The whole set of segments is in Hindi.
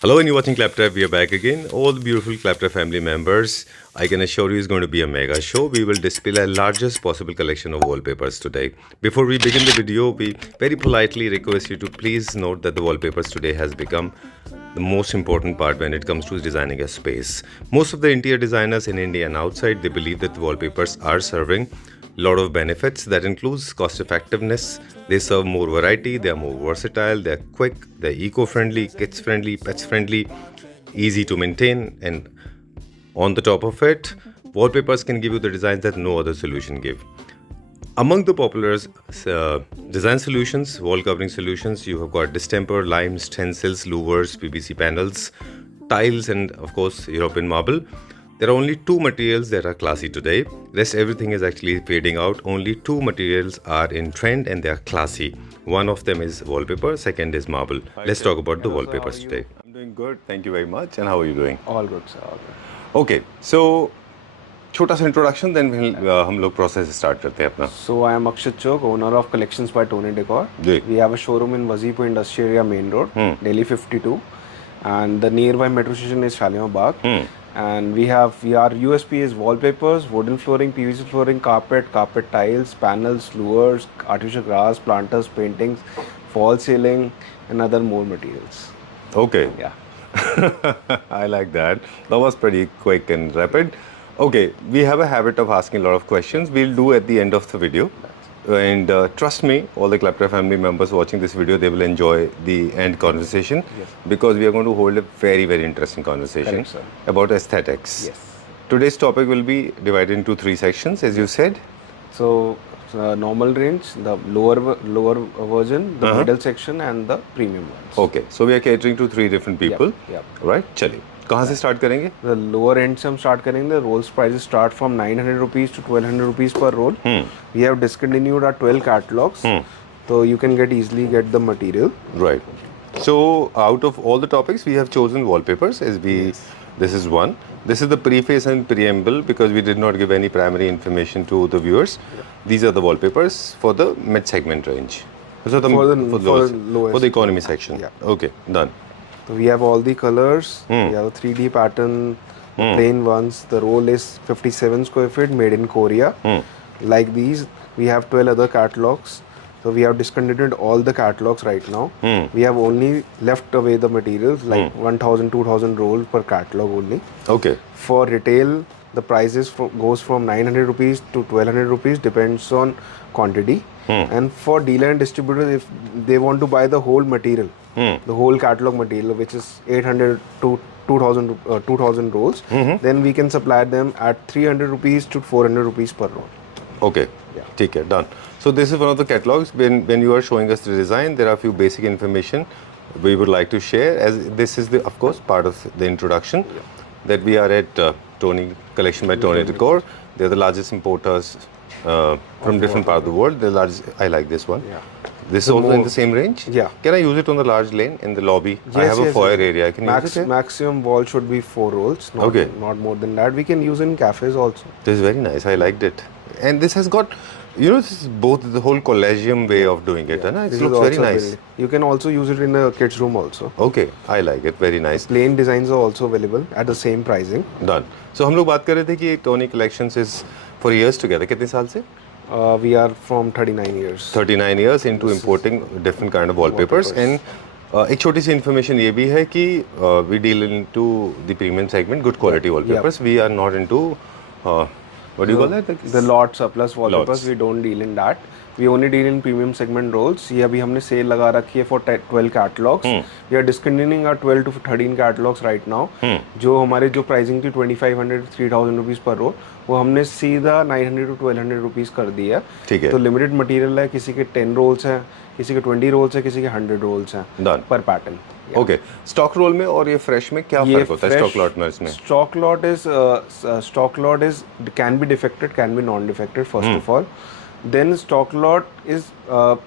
Hello, and you're watching Claptrap. We are back again. All the beautiful Claptrap family members, I can assure you it's going to be a mega show. We will display the largest possible collection of wallpapers today. Before we begin the video, we very politely request you to please note that the wallpapers today has become the most important part when it comes to designing a space. Most of the interior designers in India and outside, they believe that the wallpapers are serving lot of benefits that includes cost effectiveness. They serve more variety, they are more versatile, they're quick, they're eco-friendly, kids friendly, pets friendly, easy to maintain, and on the top of it, wallpapers can give you the designs that no other solution give. Among the popular design solutions, wall covering solutions, you have got distemper, lime, stencils, louvers, PVC panels, tiles, and of course European marble. There are only two materials that are classy today. Rest everything is actually fading out. Only two materials are in trend and they are classy. One of them is wallpaper, second is marble. Let's talk about the wallpapers today. I'm doing good. Thank you very much. And how are you doing? All good, sir. All good. Okay. So छोटा सा इंट्रोडक्शन देन हम लोग प्रोसेस स्टार्ट करते हैं अपना. So I am Akshat Chok, owner of Collections by Tony Decor. Ji. We have a showroom in Wazipur Industrial Area Main Road, Delhi 52, and the nearby metro station is Shalimar Bagh. And our USP is wallpapers, wooden flooring, PVC flooring, carpet tiles, panels, louvers, artificial grass, planters, paintings, fall ceiling, and other more materials. Okay. Yeah. I like that. That was pretty quick and rapid. Okay, we have a habit of asking a lot of questions. We'll do at the end of the video. And trust me, all the Claptrap family members watching this video, they will enjoy the end conversation. Yes. Because we are going to hold a very, very interesting conversation. Correct, sir. About aesthetics. Yes. Today's topic will be divided into three sections, as you said. So, normal range, the lower version, the middle section, and the premium ones. Okay, so we are catering to three different people. Yep. Right? चलिए, कहाँ से start करेंगे? The lower end से हम start करेंगे. The rolls prices start from 900 rupees to 1200 rupees per roll. We have discontinued our 12 catalogs, so you can easily get the material. Right. So out of all the topics, we have chosen wallpapers as we. Yes. This is one. This is the preface and preamble because we did not give any primary information to the viewers. Yeah. These are the wallpapers for the mid-segment range. So for the economy section. Yeah. Okay, done. So we have all the colors. We have a 3D pattern, plain ones. The roll is 57 square feet, made in Korea. Like these, we have 12 other catalogs. So we have discontinued all the catalogs right now. We have only left away the materials like 1000, 2000 rolls per catalog only. Okay. For retail, the prices goes from 900 rupees to 1200 rupees, depends on quantity. And for dealer and distributor, if they want to buy the whole material, the whole catalog material, which is 800 to 2000 rolls, then we can supply them at 300 rupees to 400 rupees per roll. Okay. Yeah. Take care. Done. So this is one of the catalogs. When you are showing us the design, there are a few basic information we would like to share. As this is the, of course, part of the introduction, that we are at Tony Collection by Tony Decor. They are the largest importers from different parts of the world. The largest. I like this one. Yeah. This is also in the same range? Yeah. Can I use it on the large lane in the lobby? Yes, I have a foyer area. I can use it? Maximum wall should be 4 rolls. Not more than that. We can use in cafes also. This is very nice. I liked it. And this has got, this is both the whole collegium way of doing it. Yeah. It looks very nice. You can also use it in a kids room also. Okay. I like it. Very nice. Plain designs are also available at the same pricing. Done. So हम लोग बात कर रहे थे कि Tony Collections is for years together. कितने साल से? We are from 39 years. 39 years into importing different kind of wallpapers. And एक छोटी सी information ये भी है कि we deal into the premium segment, good quality wallpapers. We are not into what do you call that? The lot surplus wallpapers. Lots. We don't deal in that. We only deal in premium segment rolls. ये अभी हमने sale लगा रखी है for 12 catalogs. We are discontinuing our 12 to 13 catalogs right now. जो हमारे जो pricing थी 2500 3000 rupees per roll, वो हमने सीधा 900 to 1200 rupees कर दी है. ठीक है. तो limited material है, किसी के 10 rolls हैं, किसी के 20 rolls हैं, किसी के 100 rolls हैं. Done. Per pattern. Okay. Stock roll में और ये फ्रेश में क्या फर्क होता है स्टॉक लॉट में इसमें? Stock lot is can be defected, can be non defected first of all. Then stock lot is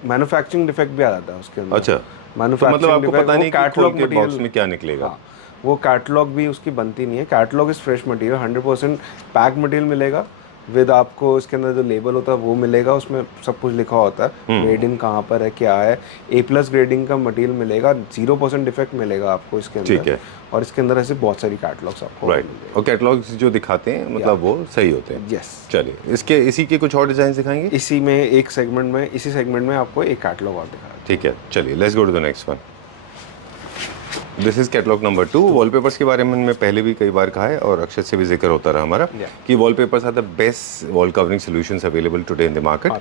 manufacturing defect भी आ जाता है उसके अंदर. अच्छा. Manufacturing तो मतलब आपको defect, पता नहीं कि कैटलॉग खोल के बॉक्स में क्या निकलेगा? हाँ, वो कैटलॉग भी उसकी बनती नहीं है. Catalogue is fresh material, 100% pack material मिलेगा. विद आपको इसके अंदर जो लेबल होता है वो मिलेगा, उसमें सब कुछ लिखा होता है, मेड इन कहाँ पर है, क्या है। A+ ग्रेडिंग का मटेरियल मिलेगा, 0% डिफेक्ट मिलेगा आपको इसके अंदर। ठीक है। और इसके अंदर ऐसे बहुत सारी कैटलॉग्स आपको राइट, और कैटलॉग्स जो दिखाते हैं मतलब वो सही होते हैं। यस। चलिए, इसी के कुछ और डिजाइन दिखाएंगे। इसी में एक सेगमेंट में, इसी सेगमेंट में आपको एक कैटलॉग और दिखा। ठीक है, चलिए let's go to the next one. This is catalogue number 2। Wallpapers के बारे में मैंने पहले भी कई बार कहा है और अक्षत से भी जिक्र होता रहा हमारा कि wallpapers are the best wall covering solutions available today in the market.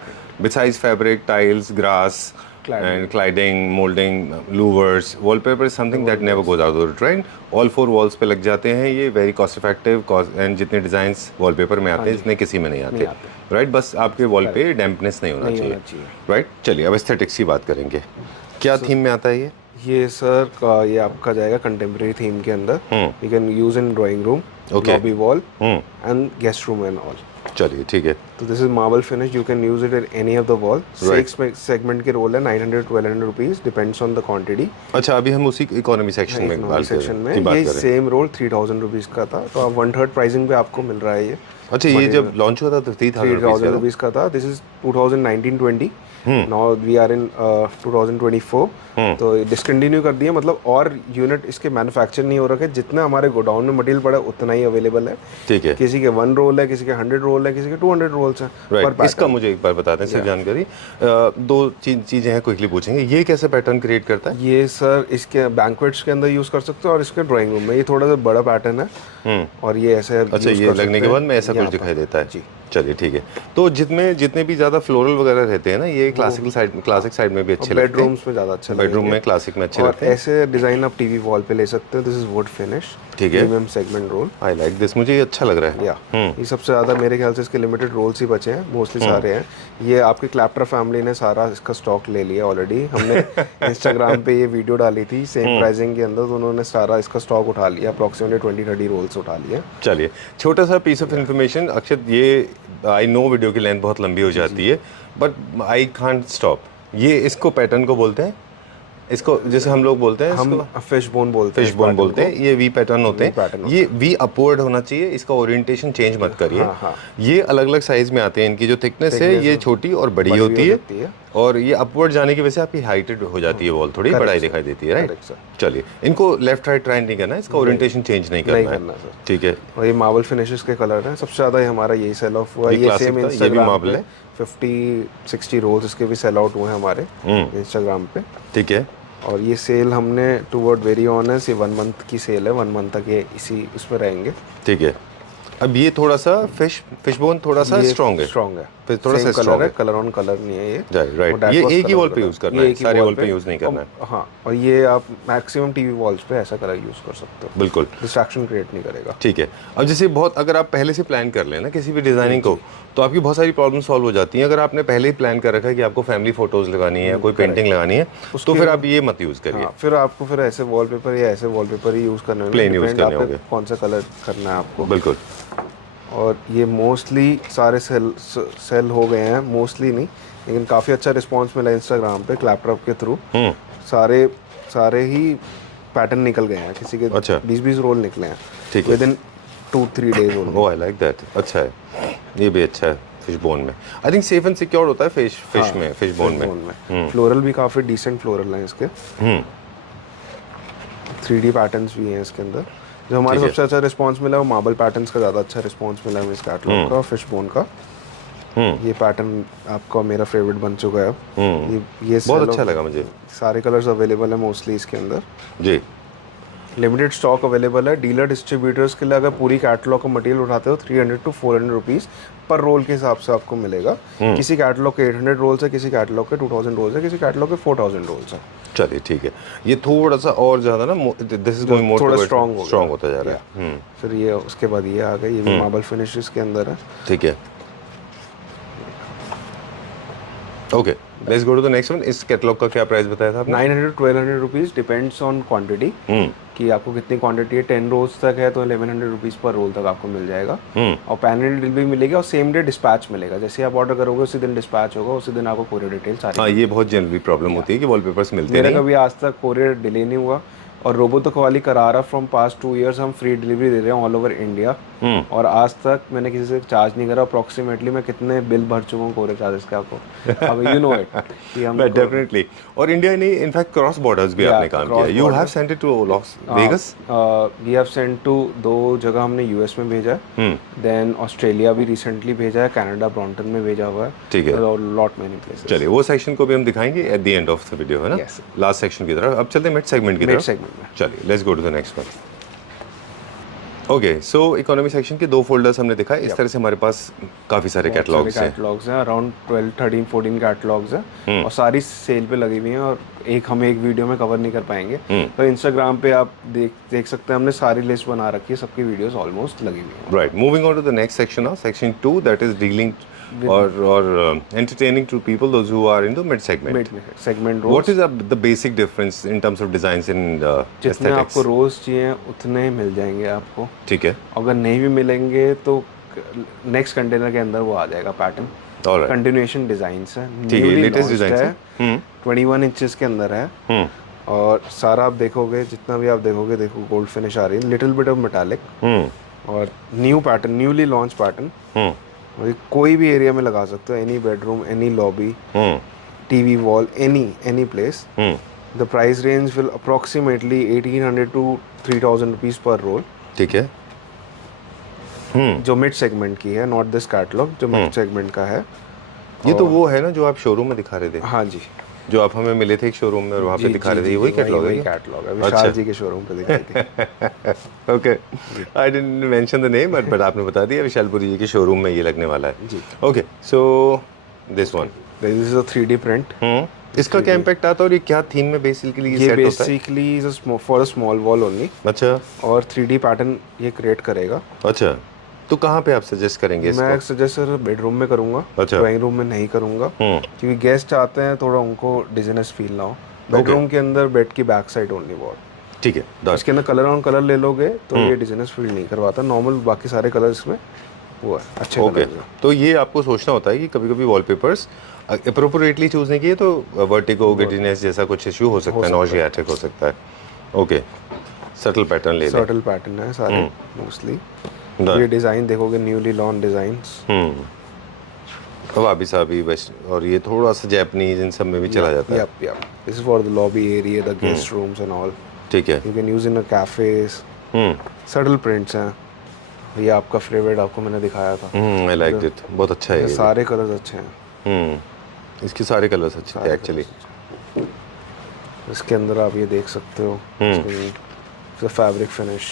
Besides fabric, tiles, grass and cladding, molding, louvers, wallpaper is something that never goes out of the trend. All 4 walls पे लग जाते हैं ये, very cost effective, and जितने डिजाइंस वॉलपेपर में आते हैं इतने किसी में नहीं आते, राइट। बस आपके वॉल पे डैम्पनेस नहीं होना चाहिए, राइट। चलिए अब एस्थेटिक्स की बात करेंगे। क्या थीम में आता है ये सर ये आपका जाएगा कंटेम्प्रेरी थीम के अंदर। You can use in drawing room, lobby wall and guest room and all. चलिए ठीक है। तो this is marble finish, you can use it at any of the wall. 6 segment के रोल है, 900-1200 rupees, depends on the quantity. अच्छा, अभी हम उसी इकोनॉमी सेक्शन में बात कर रहे हैं। ये सेम रोल 3000 रुपीज का था, तो आप 1/3 प्राइसिंग पे आपको मिल रहा है ये। अच्छा, ये जब लॉन्च हुआ था तो 3000 रुपीज का था। This is 2019-20। Now we are in 2024। तो डिसकंटिन्यू कर दिया, मतलब और यूनिट इसके मैन्युफैक्चर नहीं हो रखे। जितना हमारे गोडाउन में मटेरियल पड़ा है उतना ही अवेलेबल है। ठीक है। किसी के 1 रोल है, किसी के 100 रोल है, किसी के 200 रोल्स हैं। राइट, इसका मुझे एक बार बता दें सिर्फ जानकारी। 2 चीजें हैं, क्विकली पूछेंगे। ये कैसे पैटर्न क्रिएट करता है? ये सर इसके बैंक्वेट्स के अंदर यूज कर सकते हो और इसके ड्राइंग रूम में। ये थोड़ा सा बड़ा पैटर्न है और ये ऐसे अच्छा, ये लगने के बाद में ऐसा कुछ दिखाई देता है जी। चलिए ठीक है। तो जितने भी ज्यादा फ्लोरल वगैरह रहते हैं ना, ये क्लासिक साइड में भी अच्छे लगते हैं। बेडरूम्स में ज्यादा अच्छे, बेडरूम में क्लासिक में अच्छे लगते हैं। ऐसे डिजाइन आप टीवी वॉल पे ले सकते हो। दिस इज वुड फिनिश, ठीक है, premium segment roll. I like this, मुझे ये अच्छा लग रहा है। ये सबसे ज्यादा मेरे ख्याल से इसके लिमिटेड रोल्स ही बचे हैं, मोस्टली सारे हैं। ये आपकी क्लैप्टर फैमिली ने सारा इसका स्टॉक ले लिया ऑलरेडी। हमने इंस्टाग्राम पे ये वीडियो डाली थी सेम प्राइसिंग के अंदर, तो उन्होंने सारा इसका स्टॉक उठा लिया, अप्रोक्सीमेटली 20-30 रोल्स उठा लिए। चलिए, छोटा सा पीस ऑफ इन्फॉर्मेशन अक्षत, ये आई नो वीडियो की लेंथ बहुत लंबी हो जाती है, बट आई कांट स्टॉप। ये इसको पैटर्न को बोलते हैं, इसको जैसे हम लोग बोलते हैं, हम फिश बोन बोलते हैं। फिश बोन बोलते हैं। ये वी पैटर्न होते हैं। ये वी अपवर्ड होना चाहिए, इसका ओरिएंटेशन चेंज मत करिए। ये अलग अलग साइज में आते हैं, इनकी जो थिकनेस है ये छोटी और बड़ी होती है, और ये अपवर्ड जाने की वजह से आपकी हाइटेड हो जाती है वॉल, थोड़ी बड़ाई दिखाई देती है, राइट। चलिए, इनको लेफ्ट राइट ट्राई नहीं करना है, इसका ओरिएंटेशन चेंज नहीं करना है, ठीक है। और ये मार्बल फिनिशेस के कलर हैं, सबसे ज्यादा हमारा यही सेल ऑफ हुआ है। ये सेम इंस्टाग्राम पे 50-60 रोल्स इसके भी सेल आउट हुए हैं हमारे इंस्टाग्राम पे, ठीक है। और ये सेल हमने टूवर्ड वेरी ऑनेस्ट, ये 1 मंथ की सेल है, 1 मंथ तक ये इसी उसमें रहेंगे, ठीक है। अब ये थोड़ा सा फिश बोन थोड़ा सा स्ट्रांग है, फिर थोड़ा सा स्ट्रांग है, कलर ऑन कलर नहीं है ये, राइट। ये एक ही वॉल पे यूज करना है, सारे वॉल पे यूज नहीं करना है। हाँ, और ये आप मैक्सिमम टीवी वॉल्स पे ऐसा कलर यूज कर सकते हो, बिल्कुल डिस्ट्रैक्शन क्रिएट नहीं करेगा, ठीक है। अब जैसे बहुत अगर आप पहले से प्लान कर लें ना किसी भी डिजाइनिंग को, तो आपकी बहुत सारी प्रॉब्लम सॉल्व हो जाती हैं। अगर आपने पहले ही प्लान कर रखा है कि आपको फैमिली फोटोज लगानी है, कोई पेंटिंग लगानी है, तो फिर आप ये मत यूज करिए। फिर आपको फिर ऐसे वॉलपेपर या ऐसे वॉलपेपर ही यूज करना है, प्लेन यूज करने होंगे, कौन सा कलर करना है आपको, बिल्कुल। और ये मोस्टली सारे सेल हो गए हैं, मोस्टली नहीं, लेकिन काफ़ी अच्छा रिस्पांस मिला इंस्टाग्राम पे क्लैपटॉप के थ्रू। सारे ही पैटर्न निकल गए हैं, किसी के 20-20 रोल निकले हैं, ठीक है, within 2-3 days only. Oh, I like that, अच्छा है, ये भी अच्छा है। फिश बोन में I think safe and secure होता है फिश में, फिश बोन में। फ्लोरल भी काफ़ी डिसेंट फ्लोरल हैं इसके, 3D पैटर्न्स भी हैं इसके अंदर। जो हमारे सबसे अच्छा रिस्पांस मिला वो मार्बल पैटर्न्स का ज़्यादा अच्छा रिस्पांस मिला है इस कैटलॉग का, फिश बोन का। ये पैटर्न आपका मेरा फेवरेट बन चुका है। ये बहुत अच्छा लगा मुझे। सारे कलर्स अवेलेबल है मोस्टली इसके अंदर जी। लिमिटेड स्टॉक अवेलेबल है। डीलर डिस्ट्रीब्यूटर्स के लिए अगर पूरी कैटलॉग का मटेरियल उठाते हो 300 to 400 रुपीज़ पर रोल के हिसाब से आपको मिलेगा। किसी कैटलॉग के 800 रोल्स है, किसी कैटलॉग के 2000 रोल्स है, किसी कैटलॉग के 4000 रोल्स है। चलिए ठीक है, ये थोड़ा सा और ज़्यादा ना दिस इज गोइंग मोर थोड़ा स्ट्रॉन्ग होता जा रहा है। फिर ये उसके बाद ये आ गए, ये भी मार्बल फिनिशेस के अंदर है, ठीक है। Okay, let's go to the next one. इस कैटलॉग का क्या प्राइस बताया था आपने? 900 to 1200 rupees, depends on quantity कि आपको कितनी क्वांटिटी है। 10 रोल्स तक है तो 1100 रुपीज़ पर रोल तक आपको मिल जाएगा। और पैनल डिलीवरी मिलेगी और सेम डे डिस्पैच मिलेगा। जैसे आप ऑर्डर करोगे उसी दिन डिस्पैच होगा, उसी दिन आपको कोरियर डिटेल सारी। हाँ, ये बहुत जनरली प्रॉब्लम होती है कि वॉलपेपर्स मिलते नहीं। मेरा कभी आज तक कोरियर डिले नहीं हुआ, और रोबोतक वाली करारा फ्रॉम पास्ट 2 years हम फ्री डिलीवरी दे रहे हैं ऑल ओवर इंडिया। और आज तक मैंने किसी से चार्ज नहीं करा। अप्रॉक्सीमेटली मैं कितने बिल भर चुका हूँ कोरियर चार्जेस के आपको, अब यू नो इट कि हम डेफिनेटली। और इंडिया नहीं, इनफैक्ट क्रॉस बॉर्डर्स भी आपने काम किया। You have sent it to Las Vegas? We have sent to 2 जगह हमने यूएस में भेजा है, देन ऑस्ट्रेलिया भी रिसेंटली भेजा है, कनाडा ब्रॉम्पटन में भेजा हुआ है, ठीक है, और लॉट मेनी प्लेसेस। चलिए वो सेक्शन को भी हम दिखाएंगे at the end of the video, है ना? लास्ट सेक्शन की तरफ। अब चलते हैं मिड सेगमेंट की तरफ। चलिए let's go to the next one. Okay, so economy section के 2 फोल्डर्स हमने दिखा। इस तरह से हमारे पास काफी सारे कैटलॉग्स हैं, अराउंड 12, 13, 14 कैटलॉग्स हैं, और सारी सेल पे लगी हुई हैं, और हम एक वीडियो में कवर नहीं कर पाएंगे। तो इंस्टाग्राम पे आप देख सकते हैं, हमने सारी लिस्ट बना रखी है, सबकी वीडियोस ऑलमोस्ट लगी हुई हैं। Right, moving on to the next section now, section 2, that is dealing or entertaining to people those who are in the mid segment rolls. What is the basic difference in terms of designs and जितने aesthetics? आपको रोल्स चाहिए उतने मिल जाएंगे आपको, ठीक है। अगर नहीं भी मिलेंगे तो नेक्स्ट कंटेनर के अंदर वो आ जाएगा पैटर्न। कंटिन्यूएशन डिजाइंस है, लेटेस्ट डिजाइन है, 21 इंचेस के अंदर है, और सारा आप देखोगे, जितना भी आप देखोगे, देखो गोल्ड फिनिश आ रही है, लिटिल बिट ऑफ मेटालिक, और new pattern, newly launch pattern. कोई भी एरिया में लगा सकते हो, any bedroom, any lobby, TV wall, any place. The price range will approximately 1800 to 3000 rupees per roll, ठीक है, जो मिड सेगमेंट की है, नॉट दिस कैटलॉग, जो मिड सेगमेंट का है। ये तो वो है ना जो आप शोरूम में दिखा रहे थे? हाँ जी, जो आप हमें मिले थे एक शोरूम में और वहाँ पे दिखा रहे थे, वही कैटलॉग है? कैटलॉग है, विशाल जी के शोरूम पे दिखाई थी। Okay, I didn't mention the name, but आपने बता दिया विशालपुरी जी के शोरूम में ये लगने वाला है जी। Okay, so this one, this is a 3D print. इसका क्या इम्पैक्ट आता है और ये क्या थीम में बेसिकली ये basically is for a small wall only. अच्छा, और 3D पैटर्न ये क्रिएट करेगा। अच्छा, तो कहाँ पे आप सजेस्ट करेंगे इसको? मैं सजेस्ट सर बेडरूम में करूंगा, ड्राइंग रूम में नहीं करूंगा, क्योंकि गेस्ट आते हैं, थोड़ा उनको डिजीनेस फील ना हो। बेडरूम के अंदर बेड की बैक साइड ओनली वॉल, ठीक है। इसके अंदर कलर ऑन कलर ले लोगे तो ये डिजीनेस फील नहीं करवाता, नॉर्मल बाकी सारे कलर इसमें वो है अच्छे कलर। तो ये आपको सोचना होता है कि कभी कभी वॉलपेपर्स अप्रोप्रिएटली चूज नहीं किए तो वर्टिगो, गिडीनेस जैसा कुछ इशू हो सकता है, नॉजियाटिक हो सकता है। ओके, सटल पैटर्न ले, सटल पैटर्न है सारे मोस्टली। ये डिजाइन देखोगे, newly launch designs, वाबी Sabi waste, और ये थोड़ा सा जापानीज इन सब में भी चला जाता है। This is for the lobby area, the guest rooms and all, ठीक है। You can use in a cafes. Subtle prints हैं, ये आपका फेवरेट, आपको मैंने दिखाया था। आई लाइक इट, बहुत अच्छा है। सारे कलर्स अच्छे हैं, इसके सारे कलर्स अच्छे थे एक्चुअली। इसके अंदर आप ये देख सकते हो, फैब्रिक फिनिश।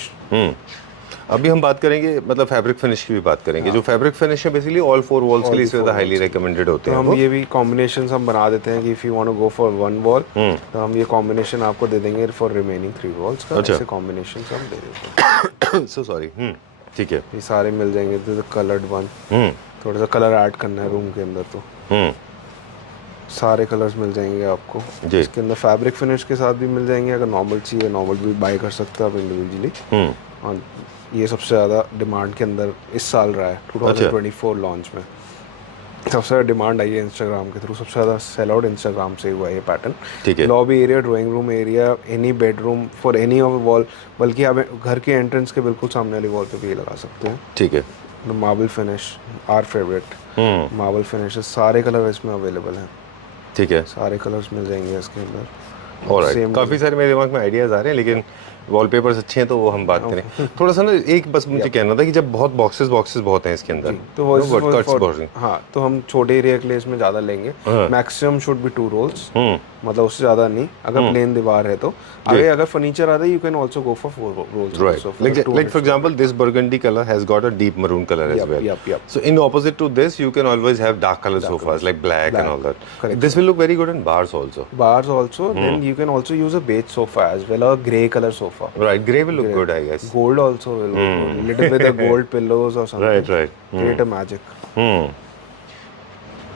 अभी हम बात करेंगे, मतलब फैब्रिक फिनिश की भी बात करेंगे। जो फैब्रिक फिनिश है बेसिकली ऑल 4 वॉल्स के लिए इसमें हाईली रिकमेंडेड होते हैं। हम ये भी कॉम्बिनेशंस हम बना देते हैं कि if you want to go for 1 wall तो हम ये कॉम्बिनेशन आपको दे देंगे फॉर रिमेनिंग 3 वॉल्स का। ऐसे कॉम्बिनेशंस हम दे देते हैं। सो सॉरी, ठीक है, ये सारे मिल जाएंगे। दिस इज कलर्ड वन, थोड़ा सा कलर ऐड करना है रूम के अंदर तो सारे कलर्स मिल जाएंगे आपको। इसके अंदर फैब्रिक फिनिश के साथ भी मिल जाएंगे, अगर नॉर्मल चाहिए नॉर्मल भी बाय कर सकते हो आप इंडिविजुअली। और ये सबसे ज़्यादा डिमांड के अंदर इस साल रहा है, 2024 लॉन्च में सबसे ज़्यादा डिमांड आई है इंस्टाग्राम के थ्रू, सबसे ज़्यादा सेल आउट इंस्टाग्राम से हुआ है ये पैटर्न, ठीक है। Lobby area, drawing room area, any bedroom, for any of wall, बल्कि आप घर के एंट्रेंस के बिल्कुल सामने वाली वॉल पे भी ये लगा सकते हैं, ठीक है। Marble finish, are favourite marble finish, सारे कलर इसमें अवेलेबल हैं, ठीक है। सारे कलर्स मिल जाएंगे इसके अंदर। और काफ़ी सारे मेरे दिमाग में आइडियाज़ आ रहे हैं, लेकिन वॉलपेपर्स अच्छे हैं तो वो हम बात करें। थोड़ा सा ना एक बस मुझे कहना था कि जब बहुत बॉक्सेस बहुत हैं इसके अंदर तो हाँ, तो हम छोटे एरिया के लिए इसमें ज़्यादा लेंगे। मैक्सिमम शुड बी 2 रोल्स, मतलब उससे ज़्यादा नहीं। अगर प्लेन दीवार है तो आगे अगर फर्नीचर आता है you can also go for 4 rolls, right. Like for example this burgundy colour has got a deep maroon colour as well, so in opposite to this you can always have dark colour sofas like black and all that. This will look very good in bars also. Then you can also use a beige sofa as well, a grey color sofa. Right, grey will look good, I guess. Gold also will look good. Little bit of gold pillows or something. Right. Create a magic.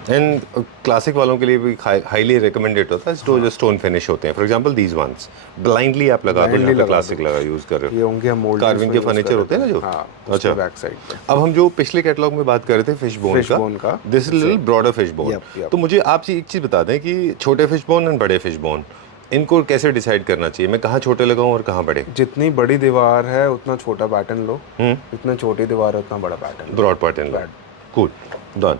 And classic वालों के लिए भी हाईली रिकमेंडेड होता है जो स्टोन फिनिश होते हैं। For example these once blindly आप लगा दो, यहाँ पे क्लासिक लगा यूज कर रहे हो। ये होंगे हम मोल्ड कार्विंग के फर्नीचर होते हैं ना जो, अच्छा। बैक साइड पे अब हम जो पिछले कैटलॉग में बात कर रहे थे फिश बोन का, this is little broader fish bone. तो मुझे आप एक चीज बता दें कि छोटे फिश बोन एंड बड़े फिश बोन इनको कैसे डिसाइड करना चाहिए, मैं कहाँ छोटे लगाऊं और कहाँ बड़े? जितनी बड़ी दीवार है उतना छोटा पैटर्न लो, जितना छोटी दीवार है उतना बड़ा पैटर्न लो। ब्रॉड पैटर्न लो। Cool, done.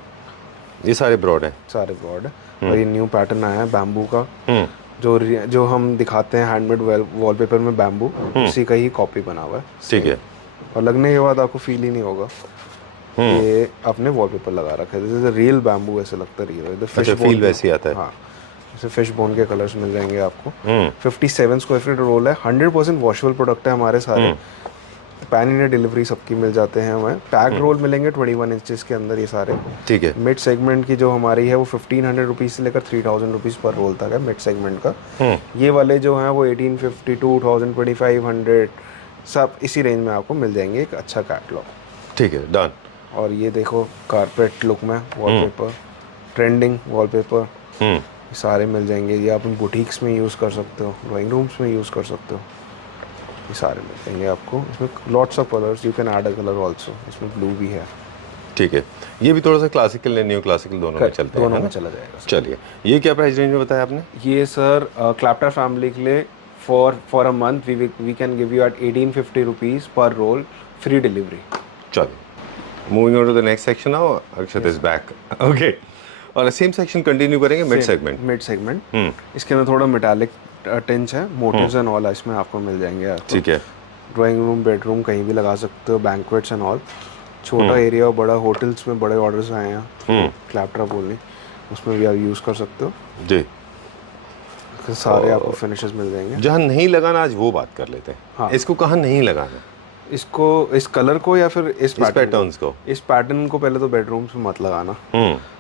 ये सारे ब्रॉड हैं। सारे ब्रॉड है। और ये न्यू पैटर्न आया है बैम्बू का, जो हम दिखाते हैं हैंडमेड वॉलपेपर में बैम्बू, उसी का ही कॉपी बना हुआ है। ठीक है। और लगने के बाद आपको फील ही नहीं होगा ये आपने वॉलपेपर लगा रखा है। जैसे रियल बैम्बू ऐसे लगता है रियल। अच्छा, फील वैसे ही आता है। हाँ, जैसे फिश बोन के कलर्स मिल जाएंगे आपको। 57 स्क्वायर फीट रोल है, 100% वॉशेबल प्रोडक्ट है हमारे सारे। पैन इंडिया डिलीवरी सबकी मिल जाते हैं हमें। पैक रोल मिलेंगे 21 इंचेस के अंदर ये सारे। ठीक है। मिड सेगमेंट की जो हमारी है वो 1500 रुपीज़ से लेकर 3000 रुपीज़ पर रोल तक है मिड सेगमेंट का। ये वाले जो हैं वो 1850, 2000, 2500 सब इसी रेंज में आपको मिल जाएंगे। एक अच्छा कैटलॉग। ठीक है, डन। और ये देखो कारपेट लुक में वॉलपेपर, ट्रेंडिंग वॉलपेपर, सारे मिल जाएंगे। ये आप बुटीक्स में यूज़ कर सकते हो, ड्राइंग रूम्स में यूज़ कर सकते हो। ये सारे मिल जाएंगे आपको। इसमें lots of colours, you can add a colour also. इसमें ब्लू भी है। ठीक है। ये भी थोड़ा सा क्लासिकल है, न्यू क्लासिकल दोनों में चलता है। दोनों में चला जाएगा। चलिए, ये क्या प्राइस रेंज में बताया आपने? ये सर क्लैप्टर फैमिली के लिए for a month we can give you at 1850 rupees पर रोल, फ्री डिलीवरी। चलिए, moving on to the next section now. Akshat is back. Okay, और सेम सेक्शन कंटिन्यू करेंगे। Mid segment. इसके अंदर थोड़ा मेटालिक टिंच है, मोटिव्स एंड ऑल इसमें आपको मिल जाएंगे आपको। ठीक है। ड्राइंग रूम, बेडरूम कहीं भी लगा सकते हो, बैंक्वेट्स एंड ऑल। छोटा एरिया और बड़ा होटल्स में बड़े ऑर्डर्स आए हैं क्लैप्टर बोलने, उसमें भी आप यूज़ कर सकते हो जी। सारे आपको फिनिशेस मिल जाएंगे। जहाँ नहीं लगाना आज वो बात कर लेते हैं। हाँ। इसको कहाँ नहीं लगाना? इसको, इस कलर को या फिर इस पैटर्न्स को? इस पैटर्न को पहले तो बेडरूम्स में मत लगाना।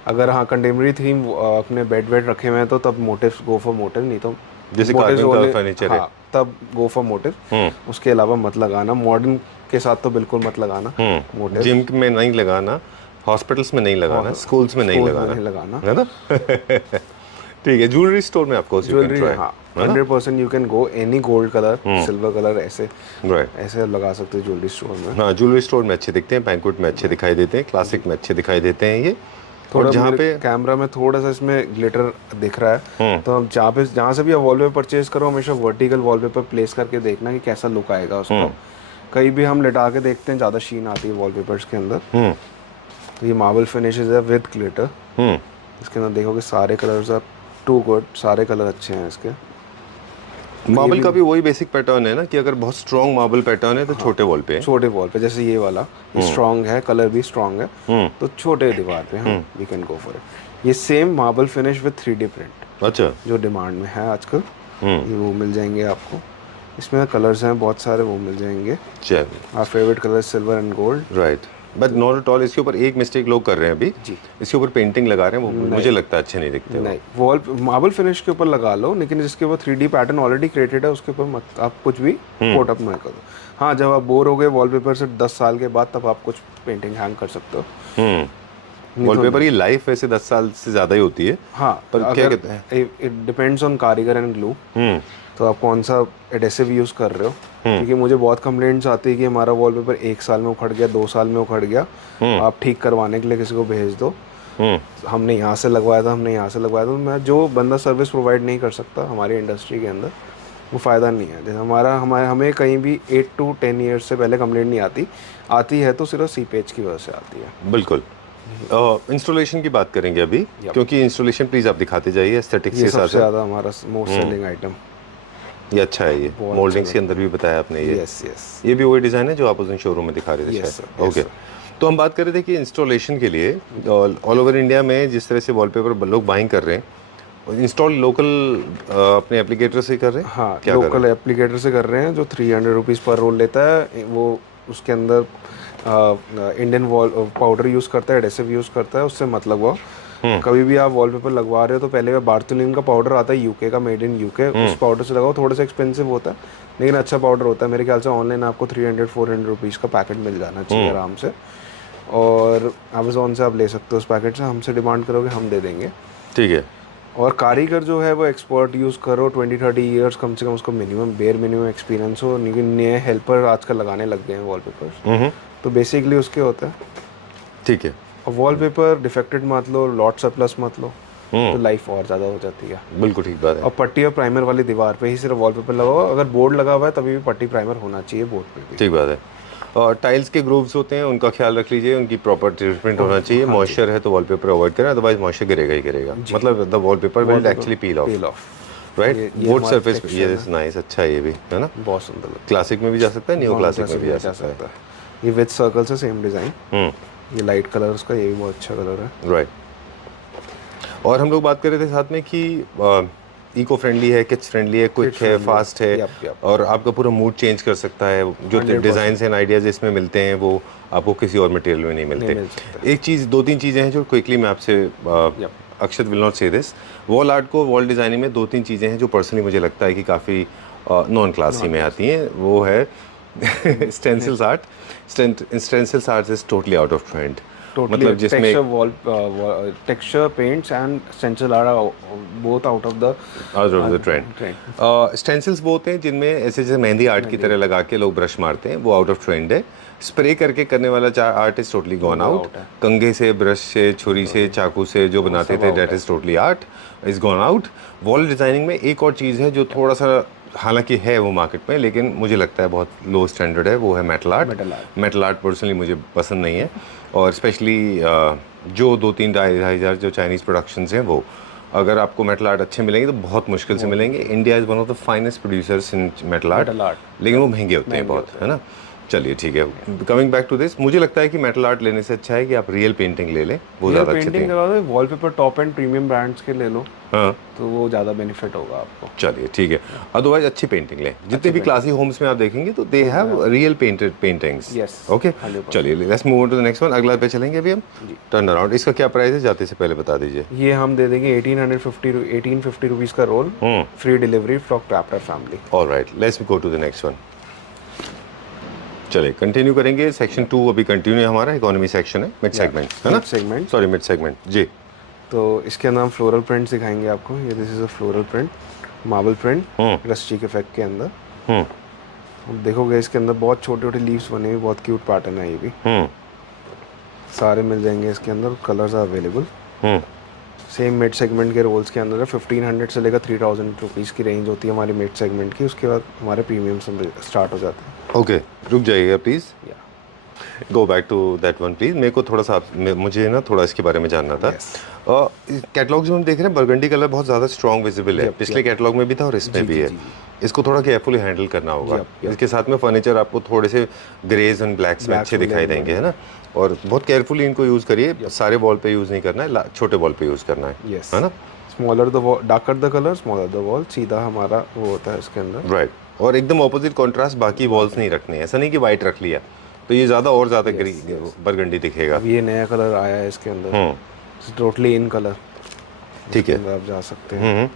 अगर हाँ कंटेम्प्रेरी थीम अपने बेड वेड रखे हुए हैं तो तब मोटिव्स गो फॉर मोटिव, नहीं तो जैसे कार्बन का फर्नीचर है तब गो फॉर मोटिव। उसके अलावा मत लगाना। मॉडर्न के साथ तो बिल्कुल मत लगाना मोटिव। जिम में नहीं लगाना, हॉस्पिटल्स में नहीं लगाना, स्कूल्स में नहीं लगाना, है ना? ठीक है। ज्वेलरी स्टोर में आपको ज्वेलरी, हाँ 100% you can go any gold colour, silver colour, ऐसे ऐसे लगा सकते हो ज्वेलरी स्टोर में। हाँ, ज्वेलरी स्टोर में अच्छे दिखते हैं, बैंक्वेट में अच्छे दिखाई देते हैं, क्लासिक में अच्छे दिखाई देते हैं। ये थोड़ा जहाँ पे कैमरा में थोड़ा सा इसमें ग्लिटर दिख रहा है, तो हम जहाँ से भी आप वॉलपेपर परचेज करो हमेशा वर्टिकल वॉलपेपर प्लेस करके देखना कि कैसा लुक आएगा उसका। कहीं भी हम लिटा के देखते हैं ज़्यादा शीन आती है वॉलपेपर्स के अंदर। तो ये मार्बल फिनिशेस है विद ग्लिटर। इसके अंदर देखोगे सारे कलर्स आर टू गुड, सारे कलर अच्छे हैं इसके। मार्बल का भी वही बेसिक पैटर्न है ना कि अगर बहुत स्ट्रॉन्ग मार्बल पैटर्न है तो छोटे वॉल पे, छोटे वॉल पे, जैसे ये वाला स्ट्रॉन्ग है, कलर भी स्ट्रॉन्ग है, तो छोटे दीवार पे हम we can go for it. ये same marble finish with 3D print, अच्छा, जो डिमांड में है आजकल, ये वो मिल जाएंगे आपको। इसमें कलर्स हैं बहुत सारे, वो मिल जाएंगे। चलिए, our favourite colour silver and gold. Right, but not at all. इसके ऊपर एक मिस्टेक लोग कर रहे हैं अभी जी, इसके ऊपर पेंटिंग लगा रहे हैं, वो मुझे लगता है अच्छे नहीं दिखते। नहीं, वॉल मार्बल फिनिश के ऊपर लगा लो, लेकिन जिसके ऊपर 3D पैटर्न ऑलरेडी क्रिएटेड है उसके ऊपर मत आप कुछ भी कोट अप नहीं करो। हाँ, जब आप बोर हो गए वॉलपेपर से 10 साल के बाद, तब आप कुछ पेंटिंग हैंग कर सकते हो। वॉलपेपर की लाइफ वैसे 10 साल से ज़्यादा ही होती है। हाँ, पर क्या कहते हैं, इट डिपेंड्स ऑन कारीगर एंड ग्लू। तो आप कौन सा एडेसिव यूज़ कर रहे हो, क्योंकि मुझे बहुत कंप्लेंट्स आती है कि हमारा वॉलपेपर 1 साल में उखड़ गया, 2 साल में उखड़ गया, आप ठीक करवाने के लिए किसी को भेज दो। हमने यहाँ से लगवाया था, हमने यहाँ से लगवाया था। मैं जो बंदा सर्विस प्रोवाइड नहीं कर सकता हमारी इंडस्ट्री के अंदर, वो फ़ायदा नहीं है। जैसे हमें कहीं भी 8 to 10 ईयर्स से पहले कंप्लेंट नहीं आती है तो सिर्फ सीपेज की वजह से आती है। बिल्कुल। इंस्टॉलेशन की बात करेंगे अभी, क्योंकि इंस्टॉलेशन प्लीज़ आप दिखाते जाइए एस्थेटिक्स के साथ। सबसे ज़्यादा हमारा मोस्ट सेलिंग आइटम ये अच्छा है। ये मोल्डिंग्स के अंदर भी बताया आपने। ये यस, ये भी वही डिज़ाइन है जो आप उस दिन शोरूम में दिखा रहे थे। ओके, तो हम बात कर रहे थे कि इंस्टॉलेशन के लिए ऑल ओवर इंडिया में जिस तरह से वॉलपेपर लोग बाइंग कर रहे हैं, इंस्टॉल लोकल अपने एप्लीकेटर से कर रहे हैं। हाँ, लोकल एप्लीकेटर से कर रहे हैं, जो 300 रुपीज़ पर रोल लेता है। वो उसके अंदर इंडियन वॉल पाउडर यूज़ करता है, एडेसिव यूज़ करता है, उससे मत लगवाओ। कभी भी आप वॉलपेपर लगवा रहे हो तो पहले बार्थोलिन का पाउडर आता है यूके का, मेड इन यूके, उस पाउडर से लगाओ। थोड़ा सा एक्सपेंसिव होता है लेकिन अच्छा पाउडर होता है। मेरे ख्याल से ऑनलाइन आपको 300-400 रुपीज़ का पैकेट मिल जाना चाहिए आराम से, और अमेज़ॉन से आप ले सकते हो उस पैकेट से। हमसे डिमांड करोगे, हम दे देंगे। ठीक है। और कारीगर जो है वो एक्सपर्ट यूज़ करो, 20-30 ईयर्स कम से कम उसको मिनिमम एक्सपीरियंस हो। नए हेल्पर आजकल लगाने लग गए हैं वॉलपेपर्स, तो बेसिकली उसके होता है। ठीक है। और वॉलपेपर डिफेक्टेड मत लो, लॉट सरप्लस मत लो। तो लाइफ और ज़्यादा हो जाती है। बिल्कुल ठीक बात है। और पट्टी और प्राइमर वाली दीवार पे ही सिर्फ वॉलपेपर लगा हुआ, अगर बोर्ड लगा हुआ है तभी भी पट्टी प्राइमर होना चाहिए बोर्ड पे भी। ठीक बात है। और टाइल्स के ग्रूव्स होते हैं, उनका ख्याल रख लीजिए, उनकी प्रॉपर ट्रीटमेंट होना चाहिए। मॉइस्चर है तो वॉलपेपर अवॉइड करें, अदरवाइज मॉइस्चर गिरेगा ही गिरेगा, मतलब the wallpaper will actually peel of, right. Would surface ये इज नाइस, अच्छा है ये भी, है ना, बहुत सुंदर लगता क्लासिक में भी जा सकता है, नियो क्लासिक में भी जा सकता है। ये विद सर्कल से सेम डिज़ाइन, ये लाइट कलर उसका, ये भी बहुत अच्छा कलर है, राइट। और हम लोग बात कर रहे थे साथ में कि इको फ्रेंडली है, किड्स फ्रेंडली है, क्विक है, फास्ट है, और आपका पूरा मूड चेंज कर सकता है। जो डिज़ाइन एंड आइडियाज़ इसमें मिलते हैं वो आपको किसी और मटेरियल में नहीं मिलते। एक चीज़, दो तीन चीज़ें हैं जो क्विकली मैं आपसे, अक्षत विल नॉट से दिस, वॉल आर्ट को वॉल डिज़ाइनिंग में दो तीन चीज़ें हैं जो पर्सनली मुझे लगता है कि काफ़ी नॉन क्लासी में आती हैं। वो है stencils art. Stencils art is totally out of trend, मतलब जिसमें texture paints and stencil are both out of the trend. Stencils वो होते हैं जिनमें ऐसे जैसे मेहंदी आर्ट की तरह लगा के लोग ब्रश मारते हैं, वो आउट ऑफ ट्रेंड है। स्प्रे करके करने वाला art is totally gone out. कंघे से, ब्रश से, छुरी से, चाकू से जो बनाते थे, that is totally art, is gone out. Wall designing में एक और चीज़ है जो थोड़ा सा, हालांकि है वो मार्केट में, लेकिन मुझे लगता है बहुत लो स्टैंडर्ड है, वो है metal art. Metal art personally मुझे पसंद नहीं है, और स्पेशली जो 2-3-2,500 जो चाइनीज़ प्रोडक्शंस हैं, वो अगर आपको मेटल आर्ट अच्छे मिलेंगे तो बहुत मुश्किल से मिलेंगे। India is one of the finest producers in metal art, लेकिन वो महंगे होते हैं बहुत, है ना। चलिए ठीक है, कमिंग बैक टू दिस, मुझे लगता है कि मेटल आर्ट लेने से अच्छा है कि आप रियल पेंटिंग ले लें, वो ज़्यादा अच्छी है। Wallpaper top and premium brands के ले लो, हाँ, तो वो ज़्यादा बेनिफिट होगा आपको। चलिए ठीक है, अदरवाइज अच्छी पेंटिंग लें। जितने भी क्लासी होम्स में आप देखेंगे तो they have real painted paintings. Okay, चलिए let's move on to the next one. अगला पे चलेंगे अभी हम, टर्न अराउंड। इसका क्या प्राइस है, जाते से पहले बता दीजिए। ये हम दे देंगे 1850 रुपीज़ का roll, free delivery for crafter family. Alright, let's go to the next one. चलिए कंटिन्यू करेंगे। सेक्शन 2 अभी कंटिन्यू है हमारा, इकोनॉमी सेक्शन है, मिड सेगमेंट, है ना, सेगमेंट, सॉरी मिड सेगमेंट जी। तो इसके अंदर हम फ्लोरल प्रिंट दिखाएंगे आपको। ये this is a floral print, marble print, rustic effect के अंदर। अब देखोगे इसके अंदर बहुत छोटे छोटे लीव्स बने हुए, बहुत क्यूट पैटर्न है ये भी। सारे मिल जाएंगे इसके अंदर, colours are available. Same mid segment के रोल्स के अंदर है। 1500 से लेकर 3000 रुपीज़ की रेंज होती है हमारी मिड सेगमेंट की। उसके बाद हमारे प्रीमियम स्टार्ट हो जाते हैं। ओके, रुक जाइएगा please, go back to that one please. मेरे को थोड़ा सा मुझे ना थोड़ा इसके बारे में जानना था। कैटलॉग जो हम देख रहे हैं, बर्गंडी कलर बहुत ज़्यादा स्ट्रॉन्ग विजिबल है, पिछले कैटलॉग में भी था और इसमें भी है। इसको थोड़ा केयरफुली हैंडल करना होगा। इसके साथ में फर्नीचर आपको थोड़े से ग्रेज एंड ब्लैक्स में अच्छे दिखाई देंगे, है ना, और बहुत केयरफुली इनको यूज़ करिए। सारे वॉल पे यूज़ नहीं करना है, छोटे वॉल पे यूज़ करना है ना। Smaller the wall, darker the colour, smaller the wall, सीधा हमारा वो होता है इसके अंदर, राइट। और एकदम ऑपोजिट कॉन्ट्रास्ट, बाकी वॉल्स नहीं रखने हैं। ऐसा नहीं कि वाइट रख लिया तो ये ज़्यादा और ज़्यादा बरगंडी दिखेगा। अब ये नया कलर आया है इसके अंदर, टोटली इन कलर, ठीक है, आप जा सकते हैं।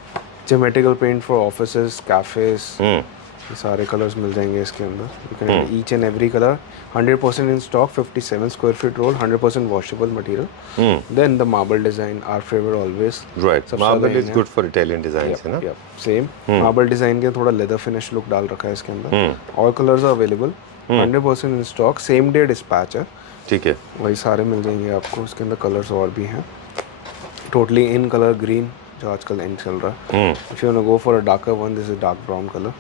Geometrical paint for offices, cafes, ये सारे कलर्स मिल जाएंगे इसके अंदर। You can each and every colour, 100% in stock, 57 square feet roll, 100% washable material. Then the marble design, our favourite always, right. Marble is good for Italian designs, है ना। सेम मार्बल डिजाइन के थोड़ा लेदर फिनिश लुक डाल रखा है इसके अंदर। All colours are available, 100% in stock, same day dispatch है, ठीक है। वही सारे मिल जाएंगे आपको। इसके अंदर कलर्स और भी हैं, टोटली इन कलर ग्रीन जो आजकल एंड चल रहा है। If you want to go for a darker one, this is dark brown colour,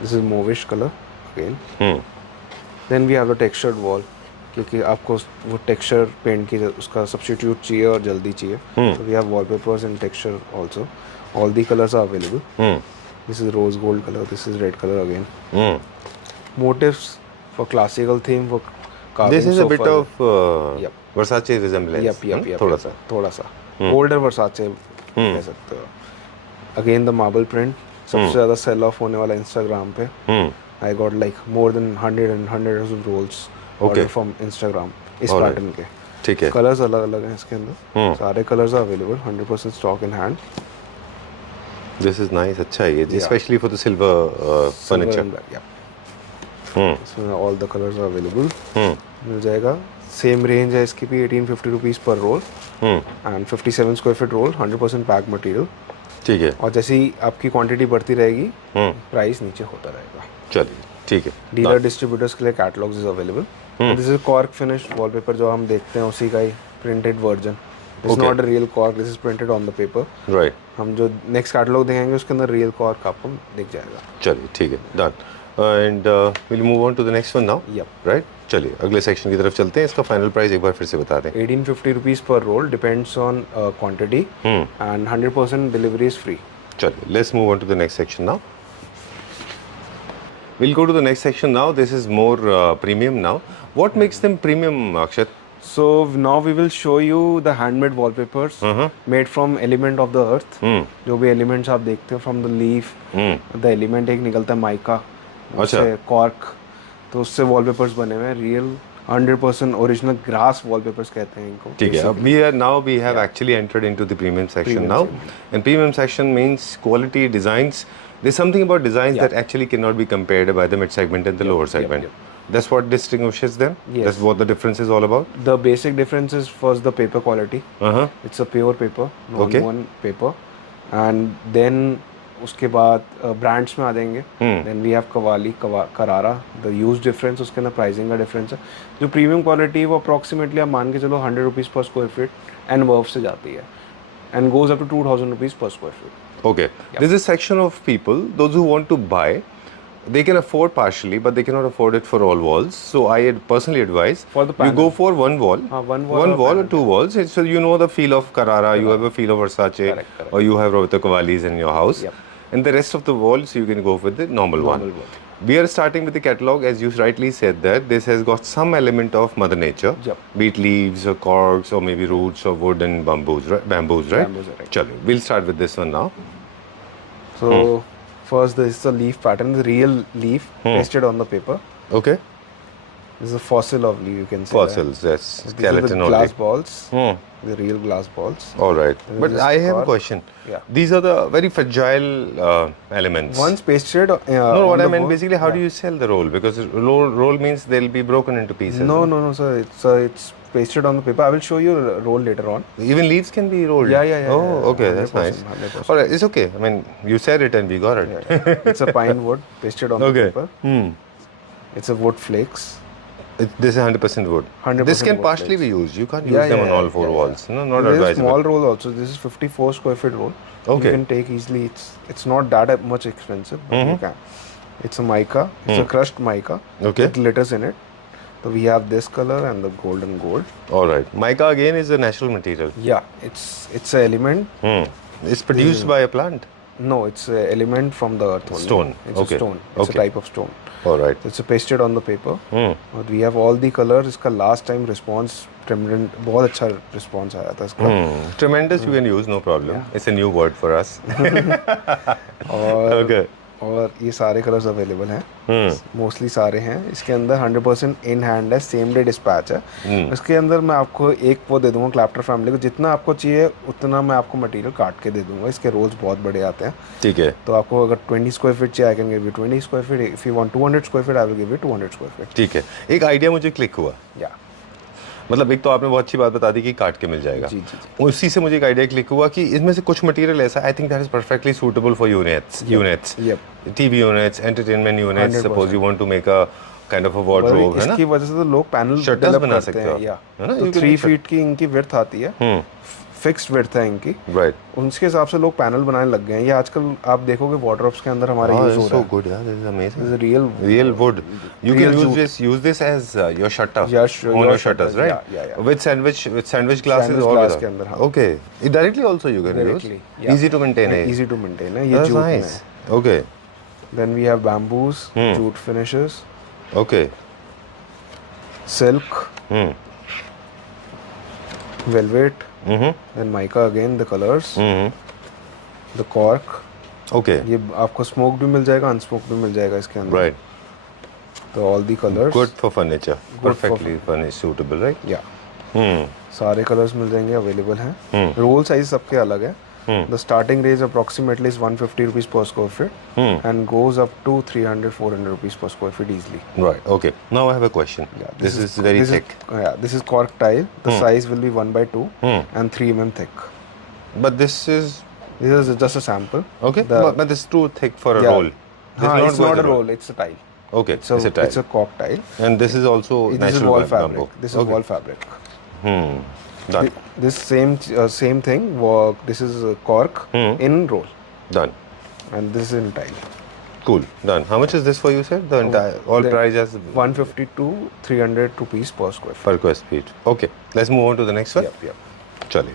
this is mauvish colour again. Then we have the textured wall, क्योंकि आपको वो टेक्सचर पेंट की उसका सब्स्टिट्यूट चाहिए और जल्दी चाहिए, तो we have wallpapers in texture also. All the colours are available. This is rose gold colour, this is red colour again. Motifs for classical theme, for this is a bit of Versace resemblance, थोड़ा सा ओल्डर वर्साचे कह सकते हो। अगेन द मार्बल प्रिंट, सबसे ज़्यादा सेल ऑफ होने वाला इंस्टाग्राम पे। I got like more than 100 of rolls order from Instagram इस पैटर्न के, ठीक है। कलर्स अलग अलग हैं इसके अंदर, सारे colours are available, 100% stock in hand. This is nice, अच्छा है ये, specially for the silver furniture. इसमें all the colours are available, मिल जाएगा। सेम रेंज है इसकी भी, 1850 रुपीज़ पर roll and 57 square feet roll, 100% pack material, ठीक है। और जैसे ही आपकी क्वांटिटी बढ़ती रहेगी, प्राइस नीचे होता रहेगा। चलिए ठीक है। डीलर डिस्ट्रीब्यूटर्स के लिए catalogues is available. This is cork finish wallpaper, जो हम देखते हैं उसी का ही printed version, This is Okay. not a real cork. This is printed on the paper. Right. हम जो next catalog देखेंगे उसके अंदर real cork आपको दिख जाएगा. चलिए ठीक है, done. And will move on to the next one now. Yep. Right, चलिए अगले सेक्शन की तरफ चलते हैं. इसका फाइनल प्राइस एक बार फिर से बता दें. 1850 rupees per roll, depends on quantity, and 100% delivery is free. चलिए, let's move on to the next section now. We'll go to the next section now. This is more premium now. What makes them premium, Akshat? So now we will show you the handmade wallpapers made from element of the earth. जो भी elements आप देखते हो from the leaf, the element एक निकलता है mica, उससे cork, तो उससे wallpapers बने हुए हैं. Real 100% original grass wallpapers कहते हैं इनको. ठीक है. अब we have actually entered into the premium section now. And premium section means quality designs. There's something about designs that actually cannot be compared by the mid segment and the lower segment. That's what distinguishes them. Yes. That's what the difference is all about. The basic difference is first the paper quality. It's a pure paper, non-woven paper, and then उसके बाद brands में आ जाएंगे. Then we have Kavali, Carrara. The use difference उसके अंदर pricing का difference है. जो premium quality वो approximately आप मान के चलो 100 rupees per square feet and above से जाती है, and goes up to 2000 rupees per square feet. Okay. There's a section of people, those who want to buy, they can afford partially, but they cannot afford it for all walls. So I personally advise For the you panel. go for one wall, one wall or or panel. two walls. So you know the feel of Carrara, you have a feel of Versace, Correct. or you have Roberto Cavalli's in your house. Yep. And the rest of the walls you can go with the normal one. We are starting with the catalog, as you rightly said that this has got some element of Mother Nature, Yep. be it leaves or corks or maybe roots or wood and bamboos, right? Bamboos, right? Bamboos, right. Chalo, we'll start with this one now. So first this is the leaf pattern, the real leaf pasted on the paper. Okay. This is a fossil of leaf, you can say. Fossils, yes. These are the Skeleton glass only. balls, the real glass balls. All right. But this I have a cork. question. Yeah. These are the very fragile elements. Once pasted. No, what on I the meant board- basically, how do you sell the roll? Because roll means they'll be broken into pieces. No, sir. It's pasted on the paper. I will show you a roll later on. Even leaves can be rolled. Yeah. Oh, yeah, okay, that's 100%, nice. 100%. All right, it's okay. I mean, you said it and we got it. Yeah. It's a pine wood pasted on the Okay. paper. It's a wood flakes. This is 100% wood. 100% This can wood partially flakes. be used. You can't use them on all four walls. No, not There's a advisable. small roll also. This is 54 square feet roll. Okay. You can take easily. It's not that much expensive, but you can. It's a mica. It's a crushed mica. Okay. With glitters in it. So we have this color and the golden gold. All right. Mica again is a natural material. Yeah, it's an element. It's produced by a plant. No, it's an element from the earth. Only. Stone. It's Okay. a stone. It's Okay. a type of stone. All right. It's a pasted on the paper. But we have all the colors. इसका last time response tremendous, बहुत अच्छा response आया था इसका. Tremendous you can use, no problem. It's a new word for us. और Okay. और ये सारे कलर्स अवेलेबल हैं. मोस्टली सारे हैं. इसके अंदर 100% इन हैंड है, सेम डे डिस्पैच है. इसके अंदर मैं आपको एक वो दे दूंगा क्लैप्टर फैमिली को. जितना आपको चाहिए उतना मैं आपको मटेरियल काट के दे दूंगा. इसके रोल्स बहुत बड़े आते हैं. ठीक है. तो आपको अगर 20 स्क्वायर फीट चाहिए, I can give you 20 square feet. If you want 200 square feet, I will give you 200 square feet. ठीक है. एक आइडिया मुझे क्लिक हुआ. या मतलब एक तो आपने बहुत अच्छी बात बता दी कि काट के मिल जाएगा. जी. उसी से मुझे एक आइडिया क्लिक हुआ कि इसमें से कुछ मटेरियल ऐसा I think that is perfectly suitable for units. Yep. TV units, entertainment units. 100%. Suppose you want to make a kind of a wardrobe, है ना. इसकी वजह से तो लोग पैनल Shutters डेवलप बना करते सकते हैं. हो, या है ना? तो You can 3 make फीट की इनकी विड्थ आती है. फिक्स्ड विड्थ है इनकी. राइट. उनके हिसाब से लोग पैनल बनाने लग गए हैं. ये आजकल आप देखोगे वार्डरोब्स के अंदर हमारे यूज हो रहा so है. good, yeah. This is amazing. This is real wood. You real can jute. use this as your shutter. Yeah, sure, on your your shutters, shutters, right? yeah. With sandwich glasses Sandwich or glass without? के अंदर, हाँ. Okay. It directly also you can Directly, use. yeah. Easy to maintain है. easy to maintain है. ये That's jute में nice. है. Okay. Then we have bamboos, jute finishes, Okay. silk, velvet, Mm-hmm. then mica again, the colors, the cork. Okay. ये आपको स्मोक भी मिल जाएगा, अनस्मोक भी मिल जाएगा इसके अंदर. Right. तो all the colors. Good for furniture. Good for Perfectly furnished, suitable, right? Yeah. सारे कलर्स मिल जाएंगे, अवेलेबल हैं. रोल साइज सबके अलग है. The starting range approximately is 150 rupees per square feet and goes up to 300-400 rupees per square feet easily. Right. Okay. Now I have a question. Yeah, This is very thick. This is cork tile. The size will be 1/2 and 3 mm thick. But this is This is just a sample. okay. The- But this is too thick for a Yeah. roll. This हाँ, is it's not going a to roll. It's a tile. Okay. It's a tile. It's a cork tile. And this is also This is natural wall bamboo. fabric. This is Okay. wall fabric. Done. This same thing. This is cork in roll, Done. and this is in tile. Cool. Done. How much is this for you, sir? The entire all The price as 150 to 300 rupees per square foot. per square feet. Okay. Let's move on to the next one. Yep. Chaliye.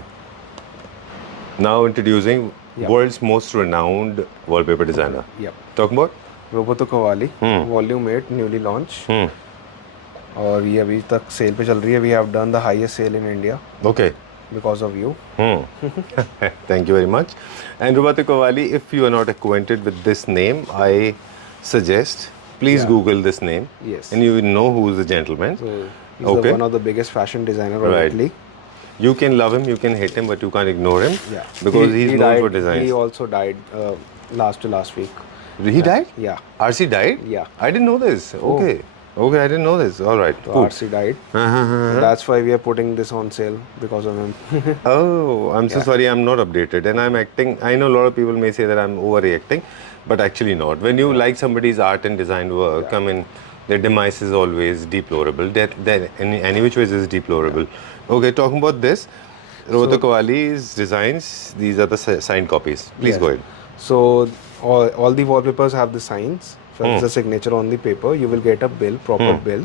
Now introducing Yep. world's most renowned wallpaper designer. Yep. Talking about? Roberto Cavalli, Volume 8, newly launched. और ये अभी तक सेल पे चल रही है. We have done the highest sale in India Okay. because of you. Thank you very much. And Roberto Cavalli, if you are not acquainted with this name, I suggest please Yeah. Google this name. Yes. And you will know who is the gentleman. So he's Okay. one of the biggest fashion designer of Right. Italy. You can love him, you can hate him, but you can't ignore him. Yeah. Because he's known died, for designs. He also died last week. He died? Yeah. RC died? Yeah. I didn't know this. Okay. Okay, I didn't know this. All right. So Cool. RC died. Uh-huh. That's why we are putting this on sale because of him. Oh, I'm so Yeah. sorry. I'm not updated, and I'm acting. I know a lot of people may say that I'm overreacting, but actually not. When you like somebody's art and design work, I mean, their demise is always deplorable. That any which ways is deplorable. Okay, talking about this, Roberto Cavalli's designs. These are the signed copies. Please Yes. go ahead. So all the wallpapers have the signs. So it's the signature on the paper. You will get a bill, proper bill.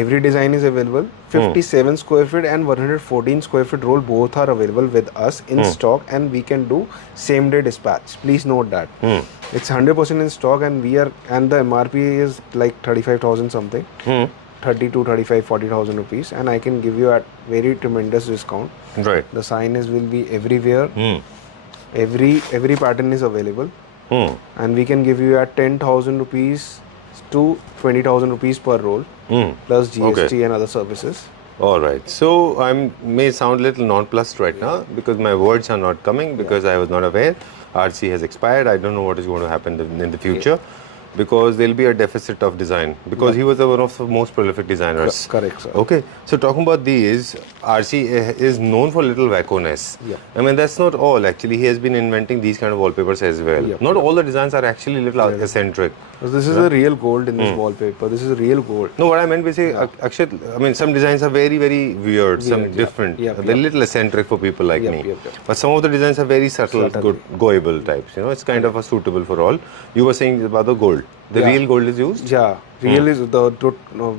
Every design is available. 57 square feet and 114 square feet roll both are available with us in stock, and we can do same day dispatch. Please note that. It's 100% in stock, and the MRP is like 35,000 something. 30 to 35, 40,000 rupees, and I can give you at very tremendous discount. Right. The signage will be everywhere. Every pattern is available. And we can give you at 10,000 rupees to 20,000 rupees per roll, plus GST Okay. and other services. All right. So I may sound a little nonplussed right now because my words are not coming because I was not aware. RC has expired. I don't know what is going to happen in the future because there'll be a deficit of design because he was one of the most prolific designers. Correct, sir. Okay. So talking about these, RC is known for little wackoness. Yeah. I mean, that's not all. Actually, he has been inventing these kind of wallpapers as well. Yep. Not all the designs are actually a little eccentric. So this is a real gold in this wallpaper. This is real gold. No, what I meant was say, Akshat, I mean, some designs are very, very weird, some yeah. different. Yep, They're little eccentric for people like me. Yep. But some of the designs are very subtle, good, goable types. You know, it's kind of a suitable for all. You were saying about the gold. The Yeah. real gold is used? Yeah, real is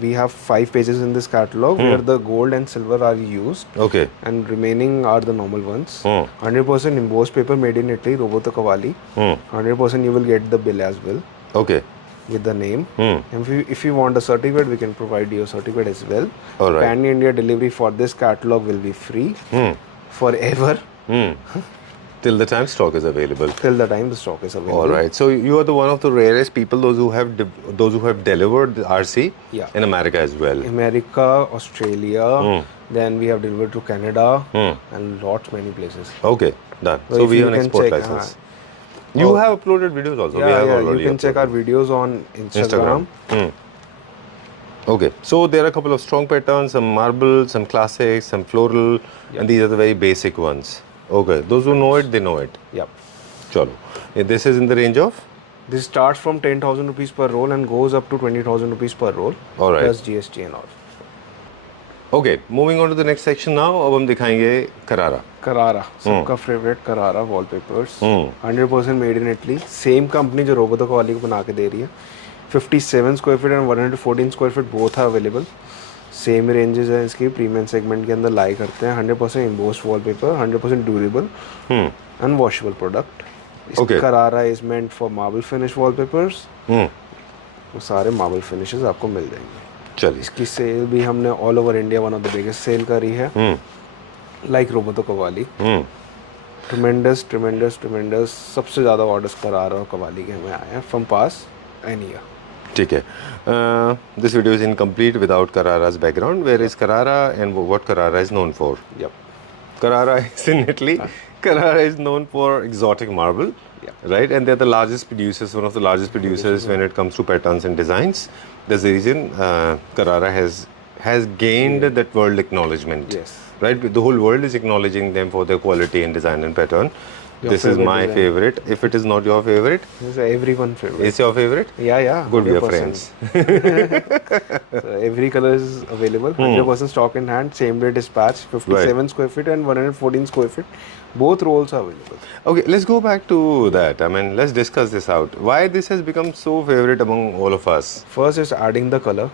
we have 5 pages in this catalog where the gold and silver are used, Okay. and remaining are the normal ones. 100% embossed paper made in Italy, Roberto Cavalli. 100% you will get the bill as well Okay. with the name. And if you want a certificate, we can provide you a certificate as well. All right. Pan India delivery for this catalog will be free forever Till the time stock is available. till the time the stock is available. All right. So you are the one of the rarest people, those who have delivered the RC Yeah. in America as well. America, Australia, then we have delivered to Canada and lots many places. Okay. Done. So So if we you have an can export check, license. You have uploaded videos also. We Yeah, have yeah, already you can check our uploaded. videos on Instagram. Okay, so there are a couple of strong patterns, some marble, some classics, some floral, and these are the very basic ones. Okay, those who know it, they know it. Yep. Chalo. This is in the range of? This starts from 10,000 rupees per roll and goes up to 20,000 rupees per roll. All right. Plus GST and all. Okay, moving on to the next section now. अब हम दिखाएंगे Carrara. Carrara, सबका favorite Carrara wallpapers. 100% made in Italy. Same company जो Roberto Cavalli को बना के दे रही है. 57 square feet and 114 square feet both are available. Same ranges है इसकी, premium segment के अंदर लाई करते हैं. 100% embossed wallpaper, 100% durable, and washable product. Okay. Carrara is meant for marble finish wallpapers. Hmm. वो सारे marble finishes आपको मिल जाएंगे. चलिए. इसकी सेल भी हमने all over India one of the biggest sale करी है. लाइक रोबोतो कवाली. ट्रेमेंडस सबसे ज़्यादा ऑर्डर्स Carrara और कवाली के हमें आए हैं फ्रॉम पास एनी ईयर. ठीक है. This video is incomplete without Carrara's background. Where is Carrara and what Carrara is known for? Yep. Carrara is in Italy. Carrara is known for exotic marble, right? And they're the largest producers, one of the largest producers when it comes to patterns and designs. That's the reason Carrara has gained that world acknowledgement. Yes. Right? The whole world is acknowledging them for their quality and design and pattern. This is my design. favorite. If it is not your favorite, This is everyone's favorite. it's your favorite? Yeah. Good, we are 100%. friends. So every color is available. 100% stock in hand. Same day dispatch. 57 square feet and 114 square feet. Both rolls are available. Okay, let's go back to that. I mean, let's discuss this out. Why this has become so favorite among all of us? First is adding the color.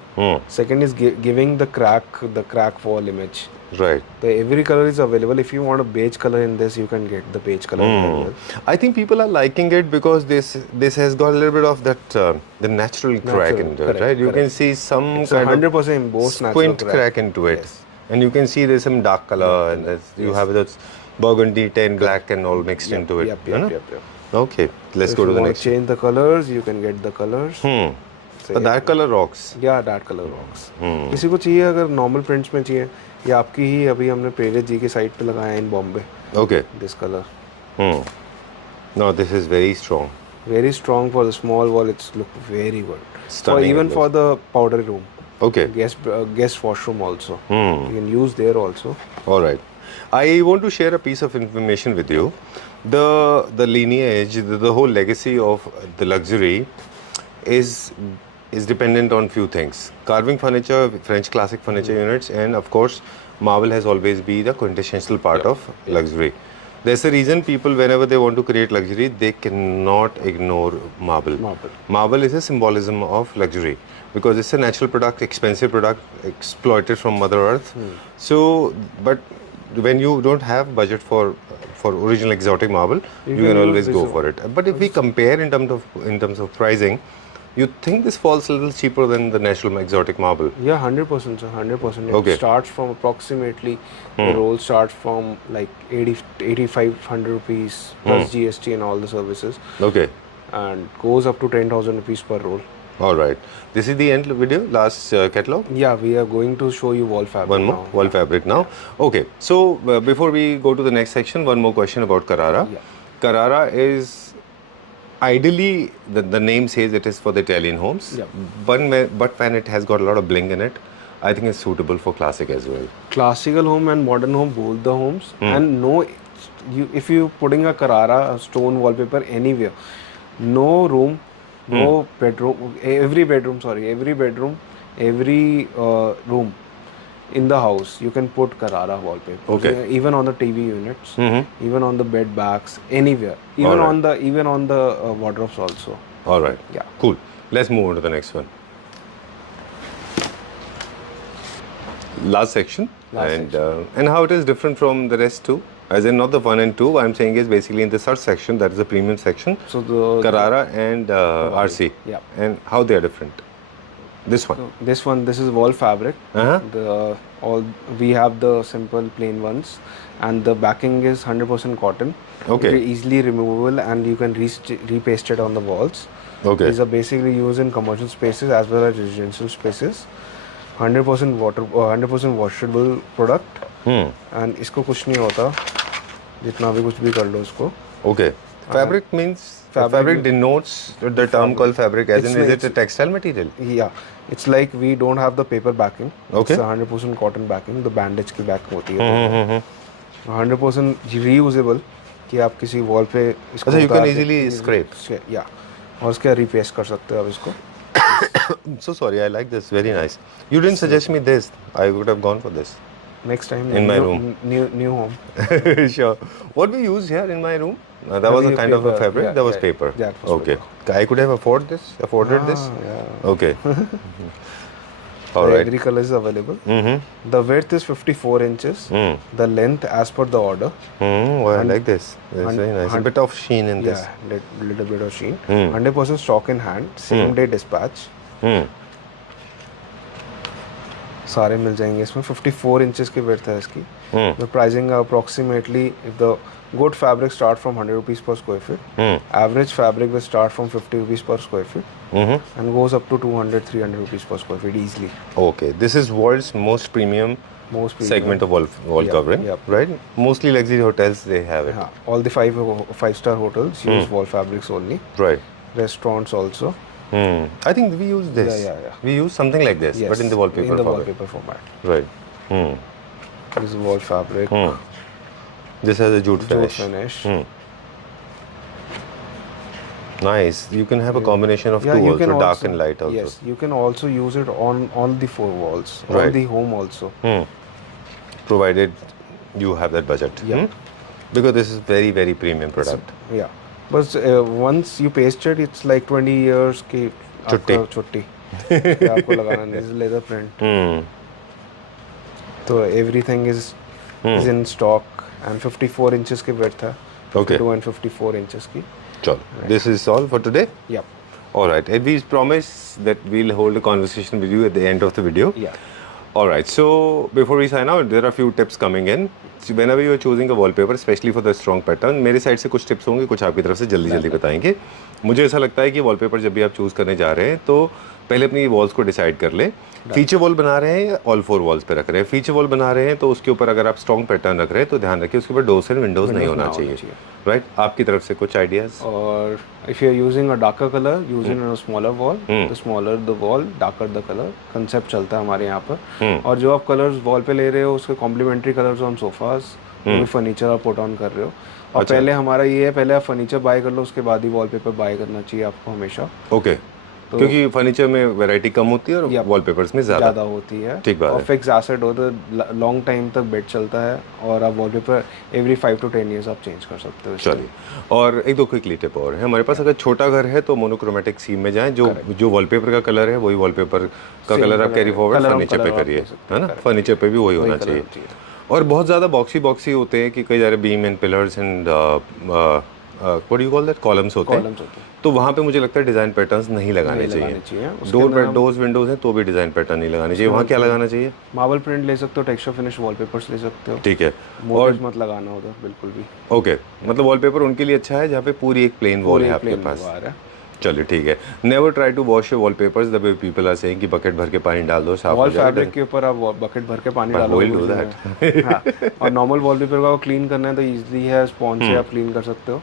Second is giving the crack wall image. Right. Every color is available. If you want a beige color in this, you can get the beige color available. I think people are liking it because this has got a little bit of that the natural crack into it, correct, right? You can correct. see some It's kind 100% of embossed natural squint crack into it, Yes. and you can see there's some dark color and you have this burgundy, tan, black, and all mixed into it. Yep. Okay, let's go to the next. Change the colors, you can get the colors. The dark color rocks. या डार्क कलर रॉक्स किसी को चाहिए अगर नॉर्मल प्रिंट्स में चाहिए या आपकी ही अभी हमने प्रेरित जी के साइट पे लगाया in Bombay Okay. This colour No, this is very strong. very strong for the small wall. It's look very good for Stunning even it for the powder room, Okay. guest washroom also. You can use there also. All right. I want to share a piece of information with you. The lineage, the whole legacy of the luxury is dependent on few things. Carving furniture, French classic furniture units, and of course, marble has always been the quintessential part of luxury. There's a reason people, whenever they want to create luxury, they cannot ignore marble. Marble is a symbolism of luxury because it's a natural product, expensive product, exploited from Mother Earth. So, but when you don't have budget for original exotic marble, you can always go for it. But if we compare in terms of pricing, you think this falls a little cheaper than the natural exotic marble? Yeah, 100%, sir, 100%. It Okay. starts from approximately, the roll starts from like 8,500 rupees plus GST and all the services, Okay. and goes up to 10,000 rupees per roll. All right. This is the end video, last catalog. Yeah, we are going to show you wall fabric One more, now. wall fabric now. Okay, so before we go to the next section, one more question about Carrara. Yeah. Carrara is ideally, the name says it is for the Italian homes, Yeah. but when it has got a lot of bling in it, I think it's suitable for classic as well. Classical home and modern home, both the homes. And no, if you putting a Carrara a stone wallpaper anywhere, no room, no bedroom, every bedroom, every room in the house, you can put Carrara wallpaper. Okay. Even on the TV units, even on the bed backs, anywhere, even Alright. on the wardrobes also. All right. Yeah. Cool. Let's move on to the next one. Last section. And how it is different from the rest too? As in not the 1 and 2, I'm saying is basically in the third section, that is the premium section. So the Carrara and RC. Yeah. And how they are different. This one. This is wall fabric. We have the simple plain ones, and the backing is 100% cotton. Okay. Very easily removable, and you can repaste it on the walls. Okay. These are basically used in commercial spaces as well as residential spaces. 100% washable product. And इसको कुछ नहीं होता, जितना भी कुछ भी कर लो इसको. Okay. Fabric means fabric denotes the term called fabric. As in, is it a textile material? Yeah, it's like we don't have the paper backing. Okay. It's 100% cotton backing. The bandage की back होती है. 100% reusable कि आप किसी wall पे इसको अच्छा, you can उतार के- easily scrape. Yeah, और उसके repaste कर सकते हो आप इसको. I'm so sorry, I like this. Very nice. You didn't suggest me this. I would have gone for this. Next time In my new- room. new home. Sure. What we used here in my room, that was a Maybe kind of a paper. fabric. Yeah, that was yeah, paper. that was Okay. I could have afforded this. Yeah. Okay. All right. Every color is available. The width is 54 inches. The length as per the order. Oh, I like this. It's very nice. A bit of sheen in this. Yeah, little bit of sheen. 100% stock in hand. Same day dispatch. सारे मिल जाएंगे इसमें. 54 inches की width है इसकी. The pricing approximately, if the good fabric start from 100 rupees per square feet. Average fabric will start from 50 rupees per square feet. And goes up to 200-300 rupees per square feet easily. Okay. This is world's most premium segment of wall covering, right? Mostly luxury hotels, they have it. All the five-star hotels use wall fabrics only. Right. Restaurants also. I think we use this. Yeah. We use something like this, Yes, but in the wallpaper in the format. wallpaper format. Right. This is wall fabric. This has a jute Jute finish. finish. Nice. You can have a combination of two you also, can dark also, and light also. yes, you can also use it on all the four walls, Right. on the home also. Provided you have that budget. Yeah. Because this is very, very premium product. Yeah, but once you paste it, it's like 20 years की छुट्टी। आपका छुट्टी कि आपको लगाना नहीं। This is leather print, तो everything is in stock and 54 inches की width है, 52 and 54 inches की। चलो, this is all for today. Yep. All right, and we promise that we'll hold a conversation with you at the end of the video. Yeah. All right, so before we sign out, there are a few tips coming in. So whenever you are choosing a wallpaper, especially for the strong pattern, मेरे साइड से कुछ टिप्स होंगे, कुछ आपकी तरफ से जल्दी बताएंगे। मुझे ऐसा लगता है कि वॉलपेपर जब भी आप चूज़ करने जा रहे हैं तो पहले अपनी वॉल्स को डिसाइड कर लें। फीचर वॉल बना रहे हैं या ऑल फोर वॉल्स पे रख रहे हैं। फीचर वॉल बना रहे हैं तो उसके ऊपर अगर आप स्ट्रॉन्ग पैटर्न रख रहे हैं तो ध्यान रखिए उसके ऊपर डोर्स एंड विंडोज नहीं होना चाहिए। राइट, आपकी तरफ से कुछ आइडियाज? और if you are using a darker color, using a smaller wall, the smaller the wall, darker the color, concept चलता है हमारे यहाँ पर। और जो आप कलर्स वॉल पे ले रहे हो उसके कॉम्प्लीमेंट्री कलर्स ऑन सोफास, भी फर्नीचर आप पुट ऑन कर रहे हो। और पहले हमारा ये है, पहले आप फर्नीचर बाय कर लो, उसके बाद ही वॉलपेपर बाय करना चाहिए आपको हमेशा। ओके, क्योंकि फर्नीचर में वैरायटी कम होती है और वॉलपेपर्स में ज़्यादा होती है। ठीक बात है। और फिक्स एसेट हो तो लॉन्ग टाइम तक बेड चलता है और आप वॉलपेपर एवरी 5 to 10 years आप चेंज कर सकते हो। चलिए, और एक दो क्विकली टिप और है हमारे पास। अगर छोटा घर है तो मोनोक्रोमेटिक सीम में जाएं, जो वॉलपेपर का कलर है वही वॉलपेपर का कलर आप कैरी फॉरवर्ड फर्नीचर पे करिए, है ना। फर्नीचर पे भी वही होना चाहिए। और बहुत ज़्यादा बॉक्सी होते हैं कि कई सारे beam and pillars and what do you call that, columns होते हैं, तो वहाँ पे मुझे लगता है डिज़ाइन पैटर्न्स नहीं लगाने चाहिए। डोर्स विंडोज हैं तो भी डिज़ाइन पैटर्न नहीं लगाने चाहिए। वहाँ क्या लगाना चाहिए? मार्बल प्रिंट ले सकते हो, टेक्सचर फिनिश वॉलपेपर्स ले सकते हो। ठीक है, और मत लगाना उधर बिल्कुल भी। ओके, मतलब वॉलपेपर उनके लिए अच्छा है जहाँ पे पूरी एक प्लेन वॉल है आपके पास। चलिए ठीक है। Never try to wash your wallpapers the way people are saying कि बकेट भर के पानी डाल दो, साफ हो जाएगा। वॉल फैब्रिक के ऊपर आप बकेट भर के पानी डालो। Will do that. और नॉर्मल वॉलपेपर का क्लीन करना है तो इजीली है, स्पॉन्ज से आप क्लीन कर सकते हो।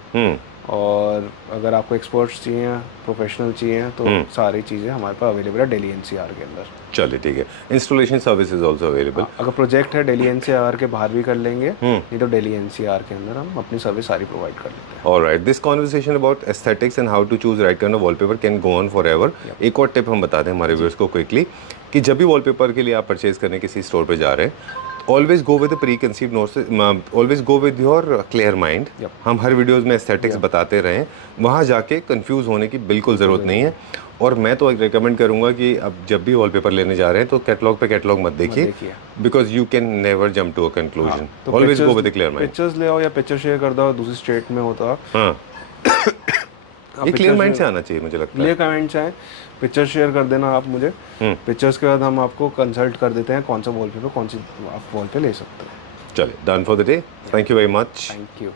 और अगर आपको एक्सपर्ट्स चाहिए, प्रोफेशनल चाहिए तो सारी चीज़ें हमारे पास अवेलेबल है दिल्ली एनसीआर के अंदर। चलिए ठीक है। Installation service is also available. अगर प्रोजेक्ट है दिल्ली एनसीआर के बाहर भी कर लेंगे, नहीं तो दिल्ली एनसीआर के अंदर हम अपनी सर्विस सारी प्रोवाइड कर लेते हैं। Alright, this conversation about aesthetics and how to choose right kind of wallpaper can go on forever एवर। एक और टिप हम बता दें हमारे व्यूअर्स को क्विकली कि जब भी वॉलपेपर के लिए आप परचेज करने किसी स्टोर पे जा रहे हैं, always go with pre conceive notes, always go with your clear mind. हम हर वीडियोस में एस्थेटिक्स बताते रहे हैं, वहाँ जाके कंफ्यूज होने की बिल्कुल ज़रूरत नहीं है। और मैं तो रिकमेंड करूंगा कि अब जब भी वॉलपेपर लेने जा रहे हैं तो कैटलॉग पे कैटलॉग मत देखिए, because you can never jump to a conclusion. Always go with clear mind. Pictures ले आओ या पिक्चर शेयर कर दो दूसरी स्टेट में हो तो आप। हाँ, ये क्लियर माइंड से आना चाहिए मुझे लगता है। क्लियर माइंड से आए, पिक्चर शेयर कर देना आप मुझे। पिक्चर्स के बाद हम आपको कंसल्ट कर देते हैं कौन सा वॉलपेपर कौन सी आप वॉल पे ले सकते हो। चलिए, done for the day. Thank you very much. Thank you.